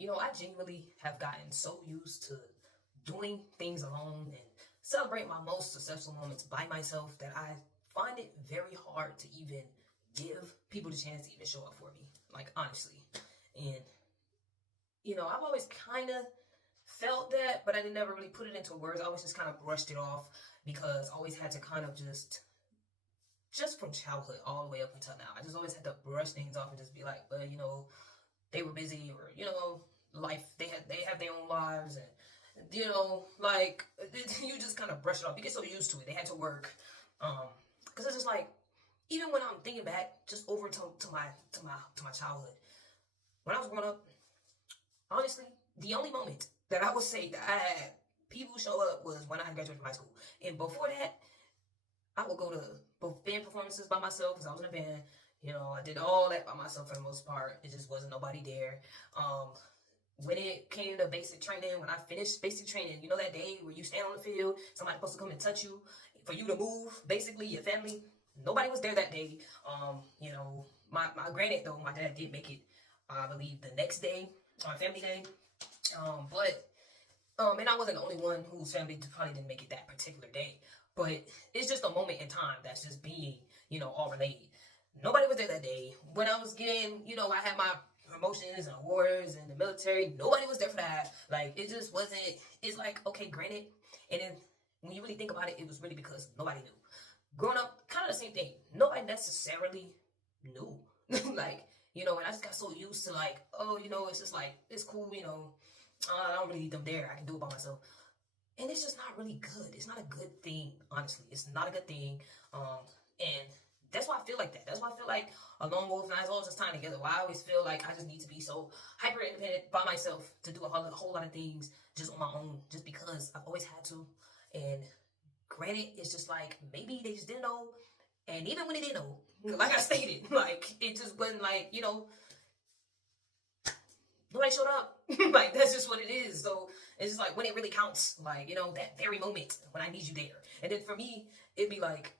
I genuinely have gotten so used to doing things alone and celebrate my most successful moments by myself that I find it very hard to even give people the chance to even show up for me. Like, honestly. And, I've always kind of felt that, but I didn't never really put it into words. I always just kind of brushed it off because I always had to kind of just from childhood all the way up until now, I just always had to brush things off and just be like, well, they were busy, or life, they have their own lives, and like you just kind of brush it off. You get so used to it. They had to work, because it's just like, even when I'm thinking back just over to my childhood, when I was growing up, honestly, the only moment that I would say that I had people show up was when I graduated from high school. And before that, I would go to both band performances by myself because I was in a band. I did all that by myself for the most part. It just wasn't nobody there. When it came to basic training, when I finished basic training, that day where you stand on the field, somebody's supposed to come and touch you for you to move, basically, your family, nobody was there that day. My granted, though, my dad did make it, I believe, the next day, on family day. And I wasn't the only one whose family probably didn't make it that particular day. But it's just a moment in time that's just being, all related. Nobody was there that day. When I was getting, I had my promotions and awards in the military. Nobody was there for that. Like, it just wasn't, it's like, okay, granted. And then when you really think about it, it was really because nobody knew. Growing up, kind of the same thing. Nobody necessarily knew. Like, and I just got so used to like, oh, it's just like, it's cool, I don't really need them there. I can do it by myself. And it's just not really good. It's not a good thing, honestly. It's not a good thing. And that's why I feel like that. That's why I feel like along those lines, all this time together, why I always feel like I just need to be so hyper independent by myself to do a whole lot of things just on my own, just because I've always had to. And granted, it's just like, maybe they just didn't know. And even when they did know, like I stated, like, it just wasn't like, nobody showed up. Like, that's just what it is. So it's just like, when it really counts, like, that very moment when I need you there. And then for me, it'd be like,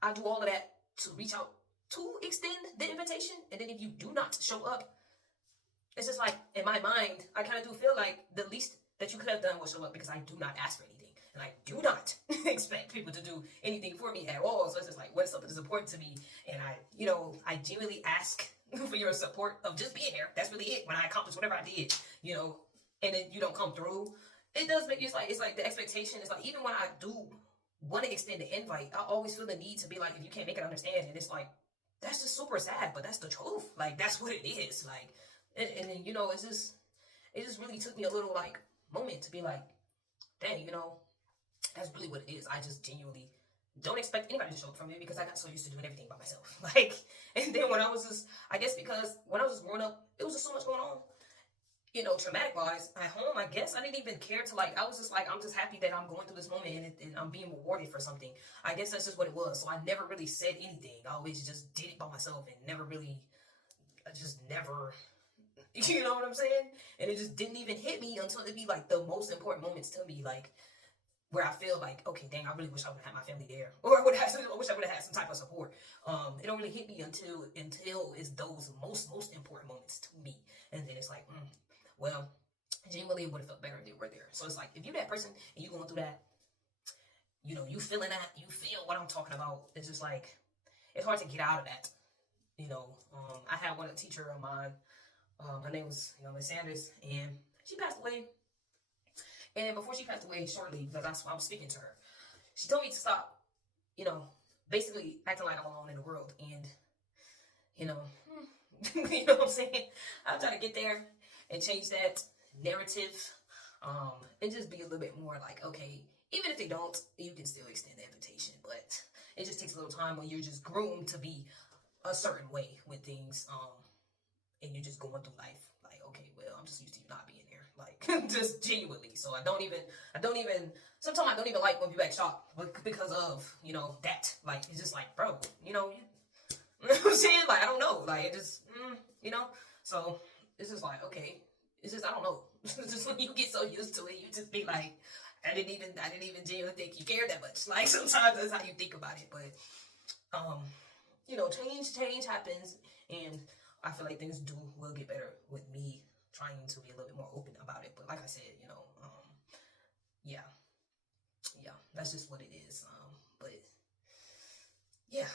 I do all of that to reach out to extend the invitation. And then if you do not show up, it's just like, in my mind, I kind of do feel like the least that you could have done was show up, because I do not ask for anything. And I do not expect people to do anything for me at all. So it's just like, when something is important to me, and I genuinely ask for your support of just being there. That's really it. When I accomplish whatever I did, and then you don't come through, it does make, it's like the expectation is like, even when I do want to extend the invite, I always feel the need to be like, if you can't make it, understand. And it's like, that's just super sad, but that's the truth. Like, that's what it is. Like, and then, it just really took me a little like moment to be like, dang, that's really what it is. I just genuinely don't expect anybody to show up for me because I got so used to doing everything by myself. Like, and then when I was just, I guess because when I was just growing up, it was just so much going on. Traumatic wise, at home, I guess I didn't even care to like, I was just like, I'm just happy that I'm going through this moment, and I'm being rewarded for something. I guess that's just what it was. So I never really said anything. I always just did it by myself and I just never, you know what I'm saying? And it just didn't even hit me until it'd be like the most important moments to me, like, where I feel like, okay, dang, I really wish I would have had my family there, or I wish I would have had some type of support. It don't really hit me until it's those most important moments to me, and then it's like, well, genuinely, it would have felt better if they were there. So it's like, if you're that person and you going through that, you feeling that, you feel what I'm talking about. It's just like, it's hard to get out of that. I had one teacher of mine. Her name was, Miss Sanders, and she passed away. And before she passed away, shortly, because I was speaking to her, she told me to stop, basically acting like I'm alone in the world. And, you know what I'm saying? I'm trying to get there and change that narrative, and just be a little bit more like, okay, even if they don't, you can still extend the invitation. But it just takes a little time when you're just groomed to be a certain way with things, and you're just going through life like, okay, well, I'm just used to you not being there, like, just genuinely. So I don't even sometimes I don't even like when people act shocked because of that. Like, it's just like, bro, you know what I'm saying? Like, I don't know, like, it just so it's just like, okay, it's just, I don't know. It's just when you get so used to it, you just be like, I didn't even genuinely think you cared that much. Like, sometimes that's how you think about it. But change happens, and I feel like things will get better with me trying to be a little bit more open about it. But like I said, yeah, that's just what it is. But yeah.